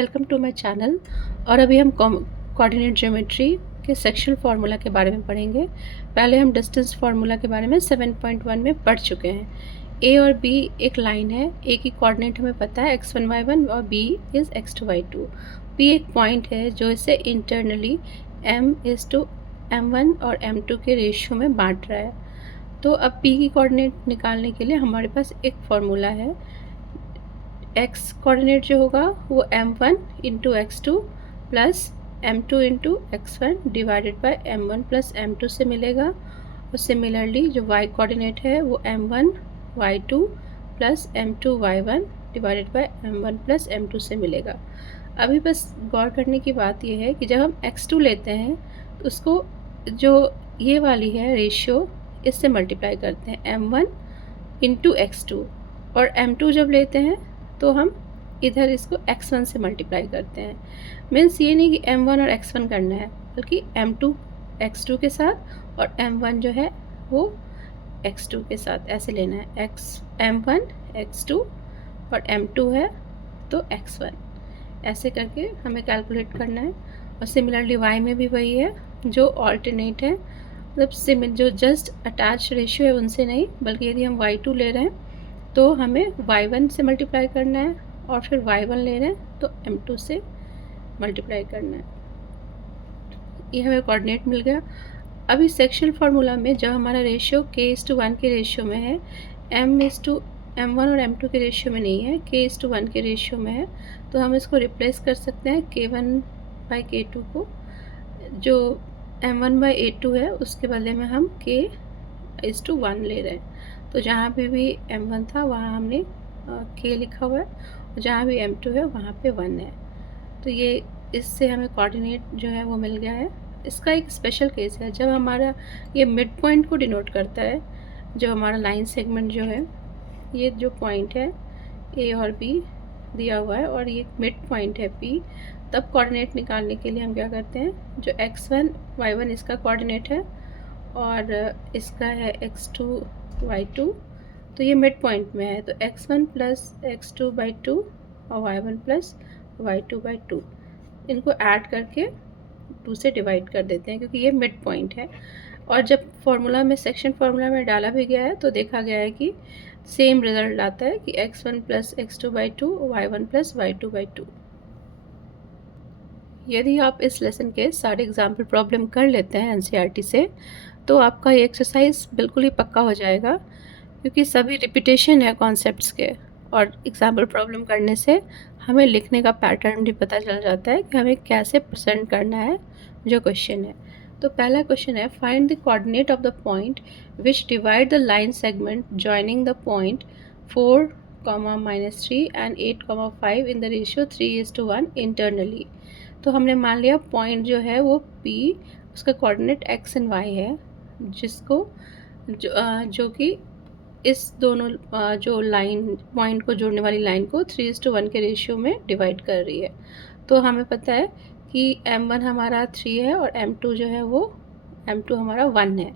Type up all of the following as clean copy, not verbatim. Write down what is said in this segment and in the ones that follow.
Welcome to my channel. और अभी हम कोऑर्डिनेट ज्योमेट्री के सेक्शनल फार्मूला के बारे में पढ़ेंगे। पहले हम डिस्टेंस फार्मूला के बारे में 7.1 में पढ़ चुके हैं। ए और बी एक लाइन है, ए की कोऑर्डिनेट हमें पता है x1 y1 और b is x2 y2। B एक पॉइंट है जो इसे इंटरनली m और m2 के रेशियो में बांट रहा है। तो अब p की कोऑर्डिनेट निकालने के लिए हमारे पास एक फार्मूला है। x कोऑर्डिनेट जो होगा वो m1 into x2 plus m2 into x1 divided by m1 plus m2 से मिलेगा। और सिमिलरली जो y कोऑर्डिनेट है वो m1 y2 plus m2 y1 divided by m1 plus m2 से मिलेगा। अभी बस गौर करने की बात यह है कि जब हम x2 लेते हैं तो उसको जो ये वाली है रेशियो इससे मल्टीप्लाई करते हैं m1 इंटू x2, और m2 जब लेते हैं तो हम इधर इसको x1 से मल्टीप्लाई करते हैं। मीन्स ये नहीं कि m1 और x1 करना है, बल्कि m2 x2 के साथ और m1 जो है वो x2 के साथ ऐसे लेना है। m1 x2 और m2 है तो x1, ऐसे करके हमें कैलकुलेट करना है। और सिमिलरली y में भी वही है, जो ऑल्टरनेट है, मतलब जो जस्ट अटैच रेशियो है उनसे नहीं, बल्कि यदि हम y2 ले रहे हैं तो हमें y1 से मल्टीप्लाई करना है, और फिर y1 ले रहे हैं तो m2 से मल्टीप्लाई करना है। ये हमें कोऑर्डिनेट मिल गया। अभी सेक्शनल फार्मूला में जब हमारा रेशियो k:1 के रेशियो में है, m1 और m2 के रेशियो में नहीं है, k:1 के रेशियो में है, तो हम इसको रिप्लेस कर सकते हैं k1/k2 को। जो m1/a2 है उसके बदले में हम k:1 ले रहे हैं। तो जहाँ पे भी m1 था वहाँ हमने k लिखा हुआ है, और जहाँ भी m2 है वहाँ पे 1 है। तो ये इससे हमें कोऑर्डिनेट जो है वो मिल गया है। इसका एक स्पेशल केस है जब हमारा ये मिड पॉइंट को डिनोट करता है। जो हमारा लाइन सेगमेंट जो है, ये जो पॉइंट है a और b दिया हुआ है और ये मिड पॉइंट है p, तब कोऑर्डिनेट निकालने के लिए हम क्या करते हैं, जो x1 y1 इसका कोऑर्डिनेट है और इसका है x2 y2, तो ये मिड पॉइंट में है, तो x1 प्लस x2/2 और y1 प्लस y2/2, इनको ऐड करके 2 से डिवाइड कर देते हैं क्योंकि ये मिड पॉइंट है। और जब फार्मूला में सेक्शन फार्मूला में डाला भी गया है तो देखा गया है कि सेम रिजल्ट आता है कि x1 plus x2/2 y1 plus y2/2। यदि आप इस लेसन के सारे एग्जाम्पल प्रॉब्लम कर लेते हैं एनसीईआरटी से, तो आपका ये एक्सरसाइज बिल्कुल ही पक्का हो जाएगा, क्योंकि सभी रिपीटेशन है कॉन्सेप्ट्स के। और एग्जाम्पल प्रॉब्लम करने से हमें लिखने का पैटर्न भी पता चल जाता है कि हमें कैसे प्रेजेंट करना है जो क्वेश्चन है। तो पहला क्वेश्चन है, find the coordinate of the point which divide the line segment joining the point 4, -3 and 8, 5 in the ratio 3:1 internally. तो हमने मान लिया पॉइंट जो है वो P, उसका कोऑर्डिनेट x एंड y है, जिसको जो कि इस दोनों जो लाइन पॉइंट को जोड़ने वाली लाइन को 3:1 के रेशियो में डिवाइड कर रही है। तो हमें पता है कि m1 हमारा 3 है और m2 जो है वो m2 हमारा 1 है।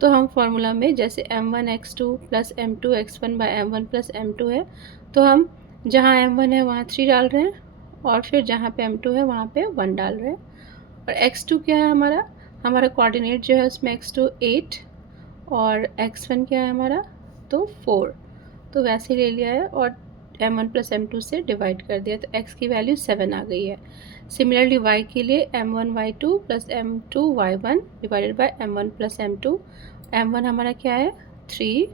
तो हम फार्मूला में जैसे m1 x2 plus m2 x1/m1 plus m2 है, तो हम जहाँ m1 है वहाँ 3 डाल रहे हैं, और फिर जहाँ पे m2 है वहाँ पे 1 डाल रहे हैं। और x2 क्या है, हमारा कोऑर्डिनेट जो है उसमें x2 8 और x1 क्या है हमारा, तो 4, तो वैसे ले लिया है और m1 प्लस m2 से डिवाइड कर दिया, तो x की वैल्यू 7 आ गई है। सिमिलरली y के लिए m1 y2 plus m2 y1 divided by m1 plus m2। m1 हमारा क्या है 3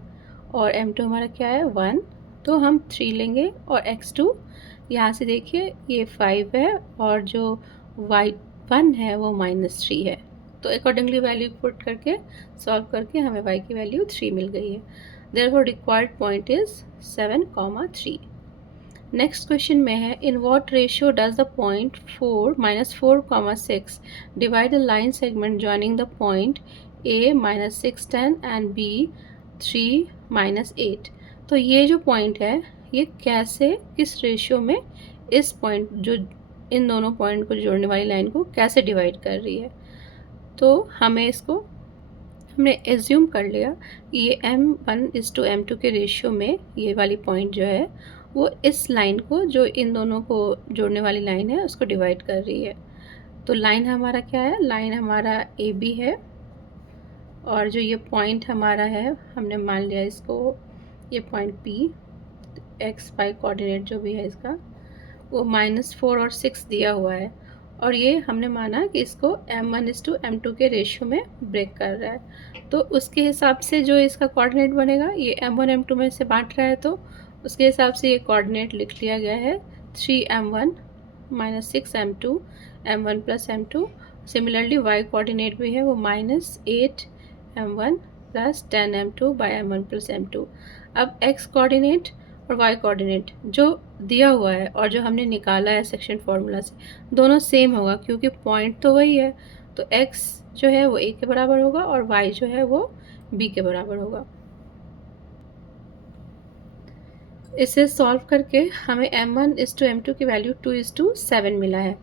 और m2 हमारा क्या है 1, तो हम 3 लेंगे, और x2 यहाँ से देखिए ये 5 है और जो y1 है वो -3 है। तो अकॉर्डिंगली वैल्यू पुट करके सॉल्व करके हमें y की वैल्यू 3 मिल गई है। Therefore required point is 7, 3. Next question में है, in what ratio does the point 4, -4, 6 divide the line segment joining the point a -6, 10 and b 3, -8। तो ये जो पॉइंट है ये कैसे, किस रेशियो में इस पॉइंट जो इन दोनों पॉइंट को जोड़ने वाली लाइन को कैसे डिवाइड कर रही है। तो हमने एज्यूम कर लिया कि ये m1:m2 के रेशियो में ये वाली पॉइंट जो है वो इस लाइन को, जो इन दोनों को जोड़ने वाली लाइन है, उसको डिवाइड कर रही है। तो लाइन हमारा क्या है, लाइन हमारा ए बी है, और जो ये पॉइंट हमारा है, हमने मान लिया इसको ये point P, X Y coordinate जो भी है इसका, वो -4 और 6 दिया हुआ है, और ये हमने माना कि इसको m1:m2 के रेशियो में ब्रेक कर रहा है। तो उसके हिसाब से जो इसका कोऑर्डिनेट बनेगा, ये m1 m2 में से बांट रहा है, तो उसके हिसाब से ये कोऑर्डिनेट लिख लिया गया है 3m1 - 6m2 m1 + m2। Similarly y coordinate भी है, वो -8m1 + 10m2/m1 + m2। अब x कोऑर्डिनेट और y कोऑर्डिनेट जो दिया हुआ है और जो हमने निकाला है सेक्शन फार्मूला से, दोनों सेम होगा, क्योंकि पॉइंट तो वही है। तो x जो है वो a के बराबर होगा और y जो है वो b के बराबर होगा। इसे सॉल्व करके हमें m1:m2 की वैल्यू 2:7 मिला है।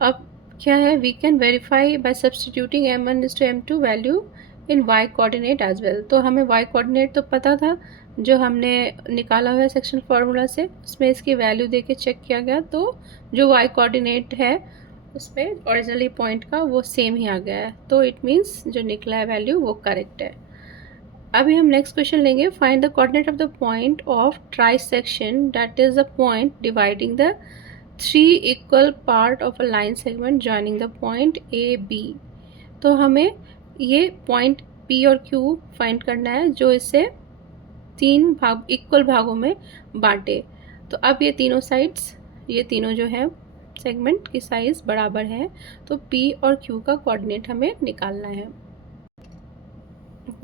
अब क्या है, we can verify by substituting m1:m2 value in y coordinate as well. तो हमें y कोऑर्डिनेट तो पता था, जो हमने निकाला हुआ है सेक्शन फार्मूला से, उसमें इसकी वैल्यू देके चेक किया गया, तो जो y कोऑर्डिनेट है उसमें ओरिजिनली पॉइंट का वो सेम ही आ गया है। तो इट मीन्स जो निकला है वैल्यू वो करेक्ट है। अभी हम नेक्स्ट क्वेश्चन लेंगे, find the coordinate of the point of trisection, that is the point dividing the 3 equal part of a line segment joining the point A B. तो हमें ये पॉइंट पी और Q find करना है, जो इसे 3 भाग इक्वल भागों में बांटे। तो अब ये तीनों साइड्स, ये तीनों जो है सेगमेंट की साइज़ बराबर है, तो पी और क्यू का कोऑर्डिनेट हमें निकालना है।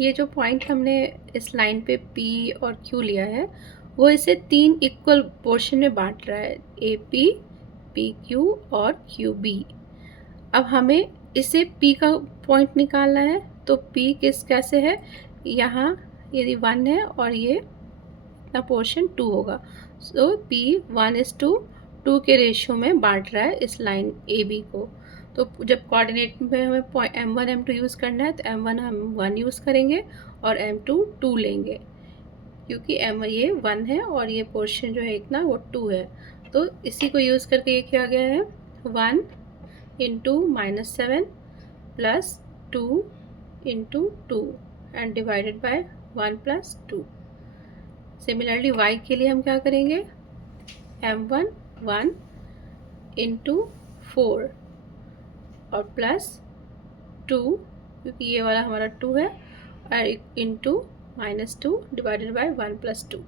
ये जो पॉइंट हमने इस लाइन पे P और Q लिया है, वो इसे 3 इक्वल पोर्शन में बांट रहा है, AP, PQ और QB। अब हमें इसे P का पॉइंट निकालना है, तो P कैसे है, यहाँ यदि 1 है और ये इतना पोर्शन 2 होगा, सो P 1:2 के रेशियो में बांट रहा है इस लाइन AB को। तो जब कोऑर्डिनेट में हमें m1 m2 यूज़ करना है, तो m1 हम 1 यूज़ करेंगे और m2 2 लेंगे, क्योंकि ये 1 है और ये पोर्शन जो है इतना वो 2 है। तो इसी को यूज़ करके ये क्या गया है, 1 × -7 + 2 × 2 and divided by 1 + 2। Similarly y के लिए हम क्या करेंगे, m1 1 × 4 और +2, क्योंकि ये वाला हमारा 2 है, और इंटू -2 डिवाइडेड बाय 1 + 2।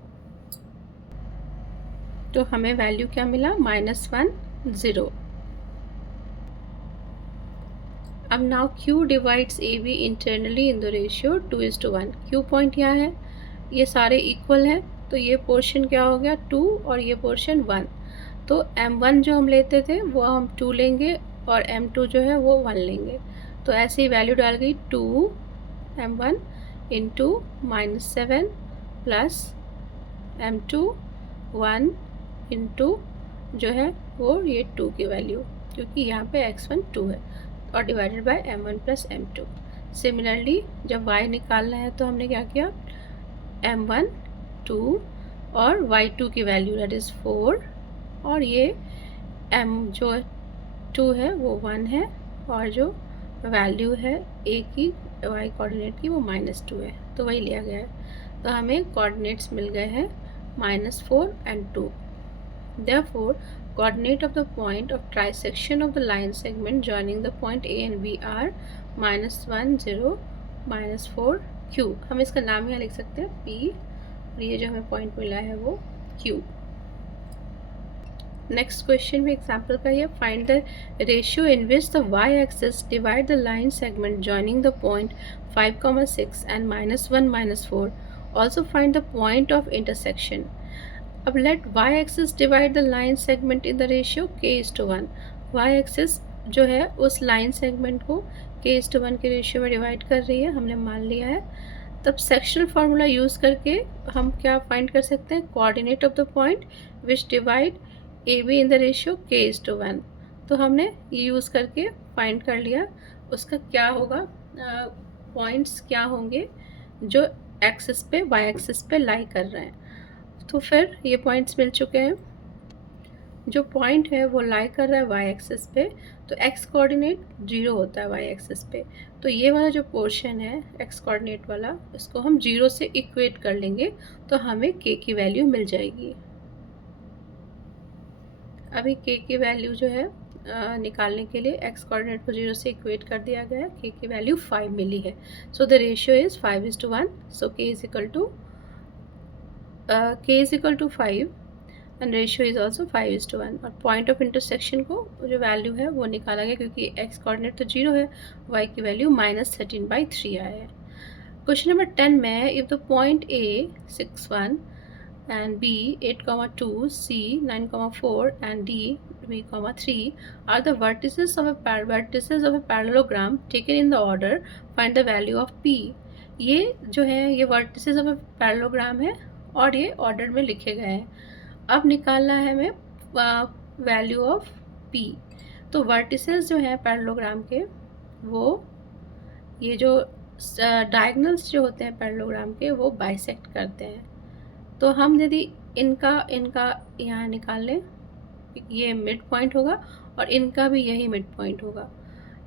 तो हमें वैल्यू क्या मिला, -1 0। अब now Q divides AB internally in the ratio 2:1। Q point यहाँ है, ये सारे इक्वल हैं, तो ये पोर्शन क्या हो गया 2 और ये पोर्शन 1। तो m1 जो हम लेते थे वो हम 2 लेंगे और m2 जो है वो 1 लेंगे। तो ऐसे ही वैल्यू डाल गई, 2m1 × -7 + m2 1 × जो है वो ये 2 की वैल्यू, क्योंकि यहाँ पे x1 2 है, और divided by m1 + m2। Similarly जब y निकालना है, तो हमने क्या किया, m1 2 और y2 की वैल्यू दैट इज़ 4, और ये m जो 2 है वो 1 है, और जो वैल्यू है a की y कोऑर्डिनेट की वो -2 है, तो वही लिया गया है। तो हमें कोऑर्डिनेट्स मिल गए हैं -4 and 2। Therefore, coordinate of the point of trisection of the line segment joining the point A and B are -1 0 -4 Q। हम इसका नाम यहाँ लिख सकते हैं P, और ये जो हमें पॉइंट मिला है वो Q। नेक्स्ट क्वेश्चन में एग्जाम्पल का ये, find the ratio in which the y axis divide the line segment joining the point 5, 6 and -1 -4। Also find the point of intersection. अब let y axis divide the line segment in the ratio k:1। y axis जो है उस line segment को k:1 के ratio में divide कर रही है, हमने मान लिया है। तब सेक्शनल फार्मूला यूज़ करके हम क्या फाइंड कर सकते हैं, coordinate of the point which divide AB in the ratio k:1। तो हमने ये यूज़ करके फाइंड कर लिया उसका क्या होगा, पॉइंट्स क्या होंगे जो एक्सिस पे, y एक्सिस पे लाई कर रहे हैं। तो फिर ये पॉइंट्स मिल चुके हैं। जो पॉइंट है वो लाई कर रहा है वाई एक्सिस पे, तो एक्स कोऑर्डिनेट 0 होता है वाई एक्सिस पे। तो ये वाला जो पोर्शन है एक्स कोऑर्डिनेट वाला, इसको हम 0 से इक्वेट कर लेंगे तो हमें के की वैल्यू मिल जाएगी। अभी के की वैल्यू जो है निकालने के लिए एक्स कोऑर्डिनेट को 0 से इक्वेट कर दिया गया है। के की वैल्यू 5 मिली है, so the ratio is 5:1। So k is equal to 5 and ratio is also 5:1। और पॉइंट ऑफ इंटरसेक्शन को जो वैल्यू है वो निकाला गया, क्योंकि एक्स कोऑर्डिनेट तो 0 है, वाई की वैल्यू -13/3 आया है। क्वेश्चन नंबर 10 में if the point A 6,1 and B 8,2, C 9,4 and D 3,3 are the vertices of a parallelogram taken in the order. Find the value of P. ये जो है ये vertices of a parallelogram है और ये order में लिखे गए हैं। अब निकालना है हमें वैल्यू ऑफ P। तो vertices जो है पैरेललोग्राम के, वो ये जो डायगोनल्स जो होते हैं पैरेललोग्राम के वो बाइसेक्ट करते हैं। तो हम यदि इनका यहाँ निकाल लें, ये मिड पॉइंट होगा और इनका भी यही मिड पॉइंट होगा,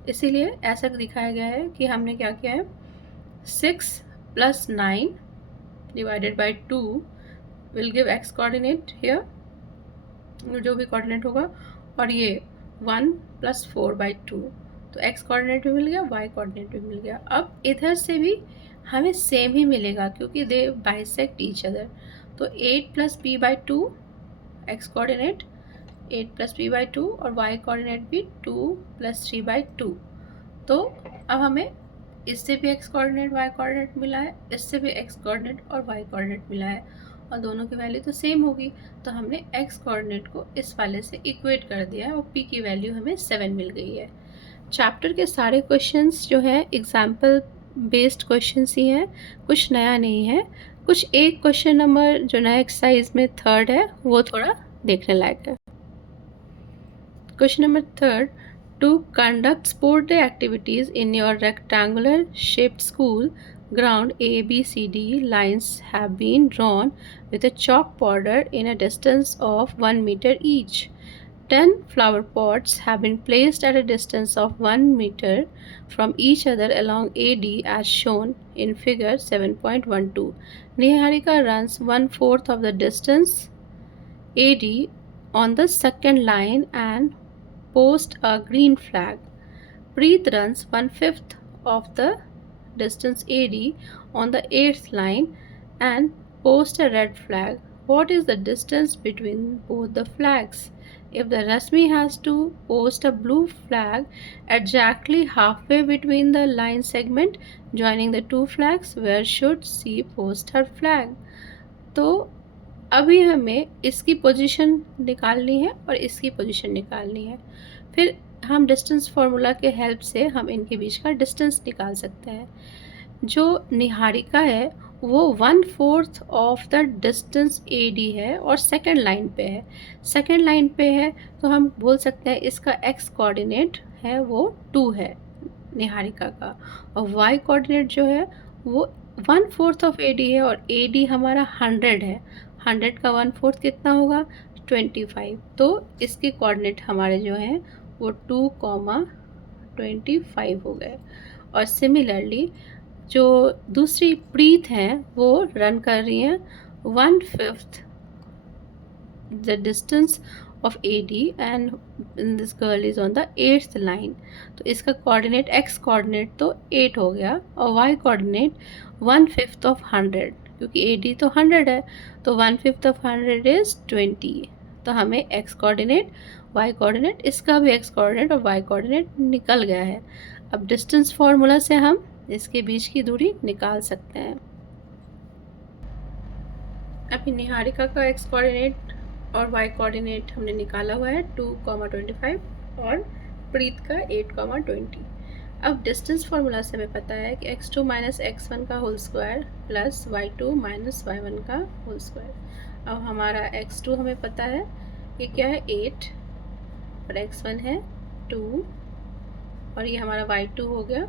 इसीलिए ऐसा दिखाया गया है कि हमने क्या किया है 6 + 9 divided by 2 will give x coordinate here, जो भी कोऑर्डिनेट होगा, और ये 1 + 4/2, तो एक्स कोऑर्डिनेट भी मिल गया, वाई कोऑर्डिनेट भी मिल गया। अब इधर से भी हमें सेम ही मिलेगा क्योंकि दे बाइसेक्ट ईच अदर। तो 8 + b/2 एक्स कोऑर्डिनेट, 8 + b/2 और वाई कोऑर्डिनेट भी 2 + 3/2। तो अब हमें इससे भी एक्स कोऑर्डिनेट वाई कोऑर्डिनेट मिला है, इससे भी एक्स कोऑर्डिनेट और वाई कोऑर्डिनेट मिला है, और दोनों की वैल्यू तो सेम होगी, तो हमने एक्स कोऑर्डिनेट को इस वाले से इक्वेट कर दिया है और पी की वैल्यू हमें 7 मिल गई है। चैप्टर के सारे क्वेश्चंस जो है एग्जाम्पल बेस्ड क्वेश्चंस ही हैं, कुछ नया नहीं है। कुछ एक क्वेश्चन नंबर जो नया एक्सरसाइज में 3rd है वो थोड़ा देखने लायक है। Question number 3rd, to conduct sport day activities in your rectangular shaped school ground A, B, C, D lines have been drawn with a chalk border in a distance of 1 meter each. 10 flower pots have been placed at a distance of 1 meter from each other along AD as shown in figure 7.12. Niharika runs 1/4 of the distance AD on the second line and posts a green flag. Preet runs 1/5 of the distance AD on the 8th line and post a red flag. What is the distance between both the flags? If the Rasmi has to post a blue flag exactly halfway between the line segment joining the two flags, where should C post her flag? तो अभी हमें इसकी position निकालनी है और इसकी position निकालनी है, फिर हम डिस्टेंस फार्मूला के हेल्प से हम इनके बीच का डिस्टेंस निकाल सकते हैं। जो निहारिका है वो 1/4 ऑफ द डिस्टेंस AD है और सेकंड लाइन पे है। सेकंड लाइन पे है तो हम बोल सकते हैं इसका एक्स कोऑर्डिनेट है वो 2 है निहारिका का, और वाई कोऑर्डिनेट जो है वो 1/4 ऑफ AD है और AD हमारा 100 है। 100 का 1/4 कितना होगा 25। तो इसके कोऑर्डिनेट हमारे जो हैं वो 2,25 हो गए। और सिमिलरली जो दूसरी प्रीत हैं वो रन कर रही हैं 1/5 the distance of AD and this girl is on the 8th line. तो इसका कोऑर्डिनेट एक्स कोऑर्डिनेट तो 8 हो गया और वाई कोऑर्डिनेट 1/5 ऑफ 100, क्योंकि AD तो 100 है, तो 1/5 ऑफ 100 इज़ 20। तो हमें एक्स कोऑर्डिनेट वाई कोऑर्डिनेट, इसका भी एक्स कोऑर्डिनेट और वाई कोऑर्डिनेट निकल गया है। अब डिस्टेंस फार्मूला से हम इसके बीच की दूरी निकाल सकते हैं। अभी निहारिका का एक्स कोऑर्डिनेट और वाई कोऑर्डिनेट हमने निकाला हुआ है 2,25 और प्रीत का 8,20। अब डिस्टेंस फार्मूला से हमें पता है कि x2 - x1 का whole square plus y2 - y1 का होल स्क्वायर। अब हमारा x2 हमें पता है ये क्या है 8 और x1 है 2 और ये हमारा y2 हो गया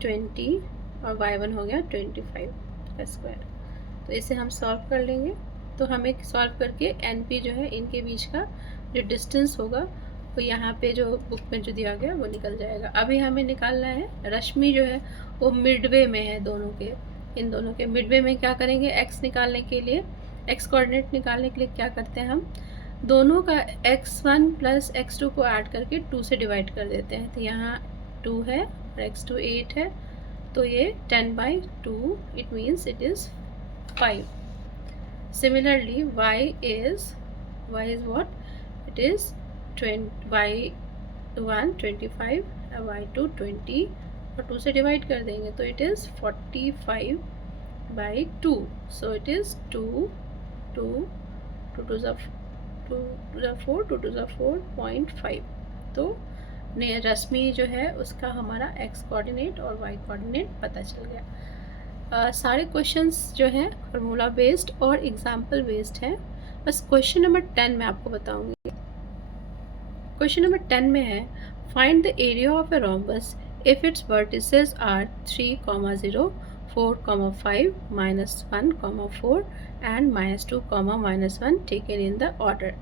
20 और y1 हो गया 25 का स्क्वायर। तो इसे हम सॉल्व कर लेंगे तो हमें सॉल्व करके NP जो है इनके बीच का जो डिस्टेंस होगा वो यहाँ पे जो बुक में जो दिया गया वो निकल जाएगा। अभी हमें निकालना है रश्मि जो है वो मिडवे में है दोनों के, इन दोनों के मिडवे में क्या करेंगे, x निकालने के लिए, x कोऑर्डिनेट निकालने के लिए क्या करते हैं हम दोनों का x1 प्लस x2 को ऐड करके 2 से डिवाइड कर देते हैं। तो यहाँ 2 है और x2 8 है, तो ये 10/2, it means it is 5. Similarly y is what, it is y1 25 y2 20 और 2 से डिवाइड कर देंगे तो it is 45/2. So it is 2 2 2 2 4 2 2 4.5. तो रश्मि जो है उसका हमारा x कोऑर्डिनेट और y कोऑर्डिनेट पता चल गया। सारे क्वेश्चंस जो हैं फार्मूला बेस्ड और एग्जाम्पल बेस्ड हैं। बस क्वेश्चन नंबर 10 में आपको बताऊंगी। क्वेश्चन नंबर 10 में है find the area of a rhombus if its vertices are 3, 0, 4, 5, -1, 4 and -2, -1 taken in the order.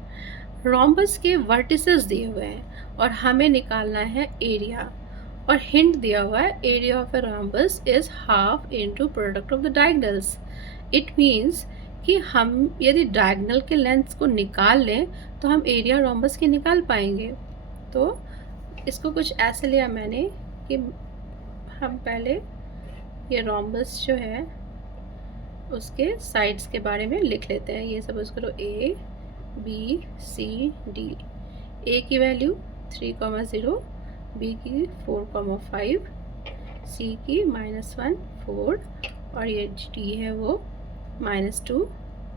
Rhombus के वर्टिसेस दिए हुए हैं और हमें निकालना है एरिया, और हिंट दिया हुआ है area of a rhombus is half into product of the diagonals. It means कि हम यदि डायगोनल के लेंथ को निकाल लें तो हम एरिया रोम्बस की निकाल पाएंगे। तो इसको कुछ ऐसे लिया मैंने कि हम पहले ये रोम्बस जो है उसके साइड्स के बारे में लिख लेते हैं। ये सपोज करो A B C D, A की वैल्यू 3, 0, B की 4, 5, C की -1, 4 और ये D है वो -2,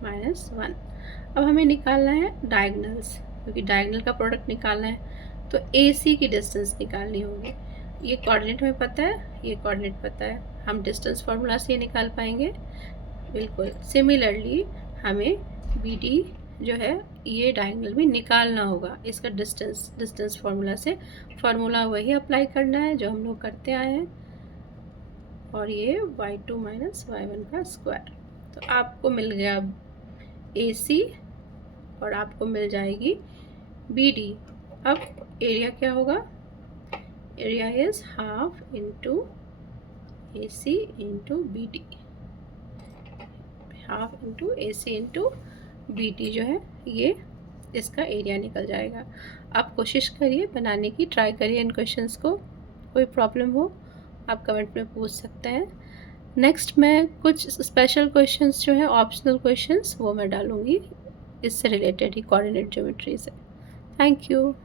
-1। अब हमें निकालना है डायगोनल्स, क्योंकि डायगोनल का प्रोडक्ट निकालना है तो AC की डिस्टेंस निकालनी होगी। ये कोऑर्डिनेट हमें पता है, ये कोऑर्डिनेट पता है, हम डिस्टेंस फार्मूला से ये निकाल पाएंगे बिल्कुल। सिमिलरली हमें BD जो है ये डायगोनल भी निकालना होगा, इसका डिस्टेंस फार्मूला से, फार्मूला वही अप्लाई करना है जो हम लोग करते आए हैं, और ये y2 - y1 का स्क्वायर। तो आपको मिल गया AC और आपको मिल जाएगी BD। अब एरिया क्या होगा, area is half into AC into BD, half into AC into BD जो है ये इसका एरिया निकल जाएगा। आप कोशिश करिए बनाने की, ट्राई करिए इन क्वेश्चंस को। कोई प्रॉब्लम हो आप कमेंट में पूछ सकते हैं। नेक्स्ट मैं कुछ स्पेशल क्वेश्चंस जो है ऑप्शनल क्वेश्चंस वो मैं डालूँगी इससे रिलेटेड ही, कोऑर्डिनेट ज्योमेट्री से। Thank you.